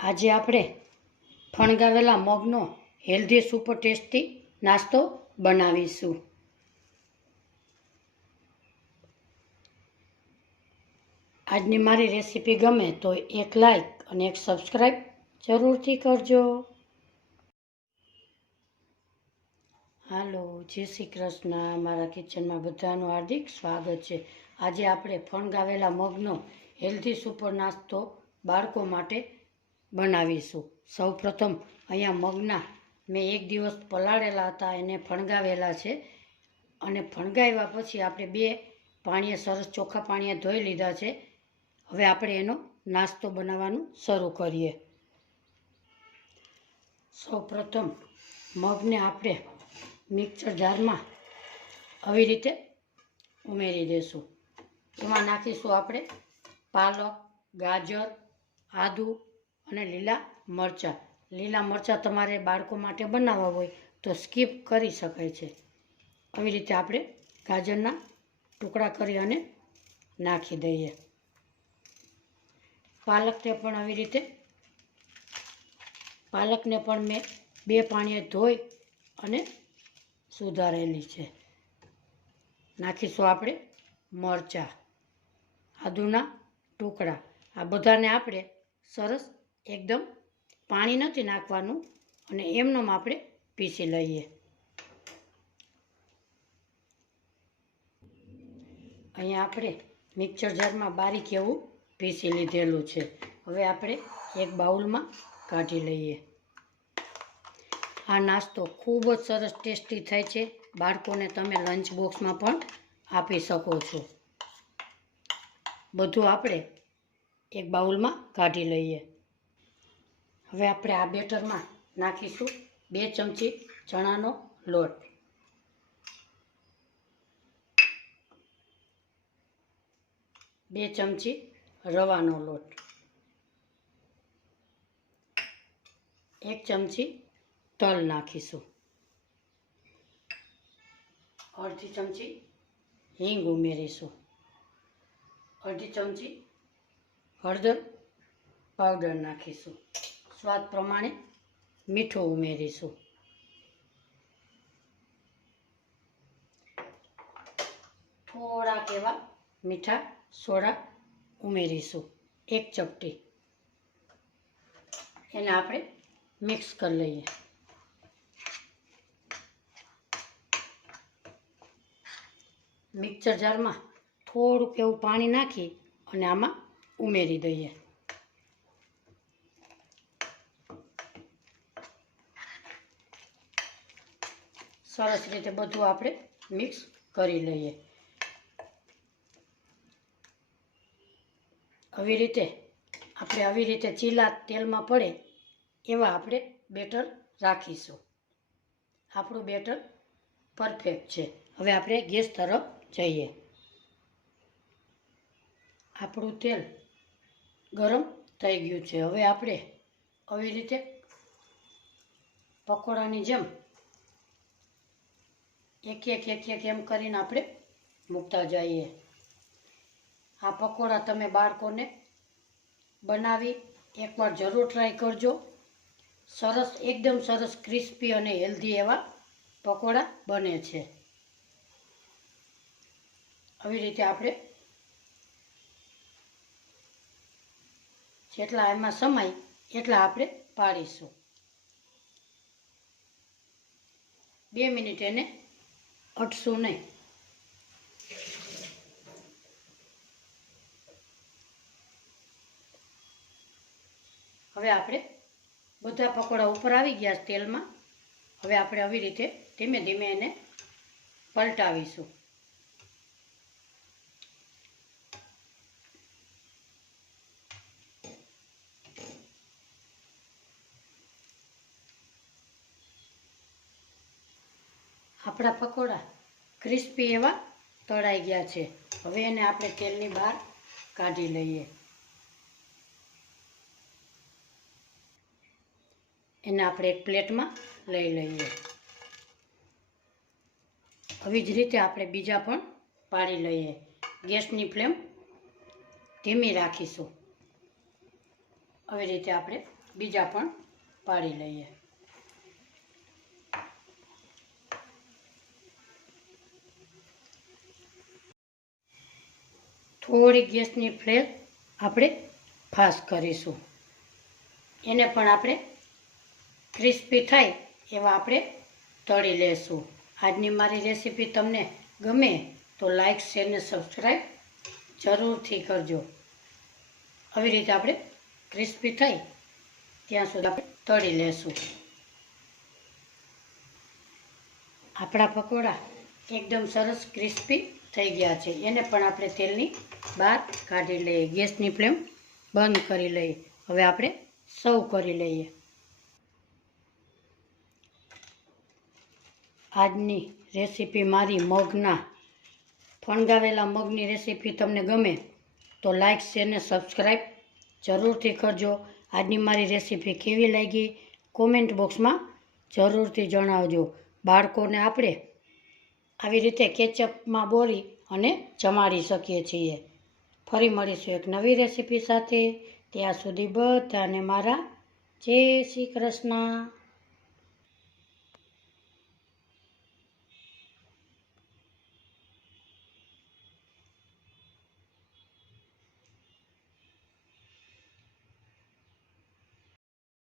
આજે આપણે ફણગાવેલા મગનો healthy super tasty નાસ્તો બનાવીશું। આજની મારી રેસીપી ગમે તો એક લાઈક અને એક સબસ્ક્રાઈબ જરૂરથી કરજો। હાલો, જય શ્રી કૃષ્ણ। મારા કિચનમાં બધાનું હાર્દિક સ્વાગત છે। આજે આપણે ફણગાવેલા મગનો હેલ્ધી સુપર નાસ્તો બાળકો માટે બનાવીશું। સૌપ્રથમ અહીંયા મગના મેં એક દિવસ પલાળેલા હતા, એને ફણગાવેલા છે અને ફણગાવ્યા પછી આપણે 2 પાણીએ સરસ ચોખ્ખા પાણીએ ધોઈ લીધા છે। હવે આપણે એનો નાસ્તો બનાવવાનું શરૂ કરીએ। સૌપ્રથમ મગને આપણે મિક્સર જારમાં આવી રીતે ઉમેરી દઈશું। એમાં નાખીશું આપણે પાલક, ગાજર, આદુ અને લીલા મરચાં। લીલા મરચાં તમારે બાળકો માટે બનાવવા હોય તો સ્કીપ કરી શકાય છે। આવી રીતે આપણે ગાજરના ટુકડા કરી અને નાખી દઈએ। પાલકને પણ આવી રીતે મેં 2 પાણીએ ધોઈ અને સુધારેલી છે। નાખીશું આપણે મરચાં, આદુના ટુકડા। આ બધાને આપણે સરસ એકદમ પાણી નથી નાખવાનું અને એમનેમ આપણે પીસી લઈએ। અહીંયા આપણે મિક્સર જારમાં બારીક એવું પીસી લીધેલું છે। હવે આપણે એક બાઉલમાં કાઢી લઈએ। આ નાસ્તો ખૂબ જ સરસ ટેસ્ટી થાય છે। બાળકોને તમે લંચ બોક્સમાં પણ આપી શકો છો। બધું આપણે એક બાઉલમાં કાઢી લઈએ। હવે આપણે આ બેટરમાં નાખીશું 2 ચમચી ચણાનો લોટ, 2 ચમચી રવાનો લોટ, 1 ચમચી તલ નાખીશું, અડધી ચમચી હિંગ ઉમેરીશું, અડધી ચમચી હળદર પાવડર નાખીશું, સ્વાદ પ્રમાણે મીઠું ઉમેરીશું, થોડાક એવા મીઠા સોડા ઉમેરીશું, 1 ચપટી। એને આપણે મિક્સ કરી લઈએ। મિક્સર જારમાં થોડુંક એવું પાણી નાખી અને આમાં ઉમેરી દઈએ। સરસ રીતે બધું આપણે મિક્સ કરી લઈએ। આવી રીતે ચીલા તેલમાં પડે એવા આપણે બેટર રાખીશું। આપણું બેટર પરફેક્ટ છે। હવે આપણે ગેસ તરફ જઈએ। આપણું તેલ ગરમ થઈ ગયું છે। હવે આપણે આવી રીતે પકોડાની જેમ એક એમ કરીને આપણે મૂકતા જઈએ। આ પકોડા તમે બાળકોને બનાવી એકવાર જરૂર ટ્રાય કરજો। એકદમ સરસ ક્રિસ્પી અને હેલ્ધી એવા પકોડા બને છે। આવી રીતે આપણે જેટલા એમાં સમાય એટલા આપણે પાડીશું। 2 મિનિટ એને અટશું નહીં। હવે આપણે બધા પકોડા ઉપર આવી ગયા તેલમાં। હવે આપણે આવી રીતે ધીમે ધીમે એને પલટાવીશું। આપણા પકોડા ક્રિસ્પી એવા તળાઈ ગયા છે। હવે એને આપણે તેલની બહાર કાઢી લઈએ। એને આપણે એક પ્લેટમાં લઈ લઈએ। આવી જ રીતે આપણે બીજા પણ પાડી લઈએ। ગેસની ફ્લેમ ધીમી રાખીશું। આવી રીતે આપણે બીજા પણ પાડી લઈએ. થોડી ગેસની ફ્લેમ આપણે ફાસ્ટ કરીશું. એને પણ આપણે ક્રિસ્પી થાય એવા આપણે તળી લેશું. આજની મારી રેસીપી તમને ગમે તો લાઈક, શેર ને સબસ્ક્રાઈબ જરૂરથી કરજો. આવી રીતે આપણે ક્રિસ્પી થાય ત્યાં સુધી આપણે તળી લેશું. આપણા પકોડા એકદમ સરસ ક્રિસ્પી થઈ ગયા છે. એને પણ આપણે તેલની બહાર કાઢી લઈએ. ગેસની ફ્લેમ બંધ કરી લઈએ. હવે આપણે સર્વ કરી લઈએ. આજની રેસીપી મારી ફણગાવેલા મગની રેસીપી તમને ગમે તો લાઈક, શેર ને સબસ્ક્રાઈબ જરૂરથી કરજો. આજની મારી રેસીપી કેવી લાગી કોમેન્ટ બોક્સમાં જરૂરથી જણાવજો. બાળકોને આપણે આવી રીતે કેચઅપમાં બોળી અને જમાડી શકીએ છીએ. ફરી મળીશું એક નવી રેસીપી સાથે. ત્યાં સુધી બધાને મારા જય શ્રી કૃષ્ણ.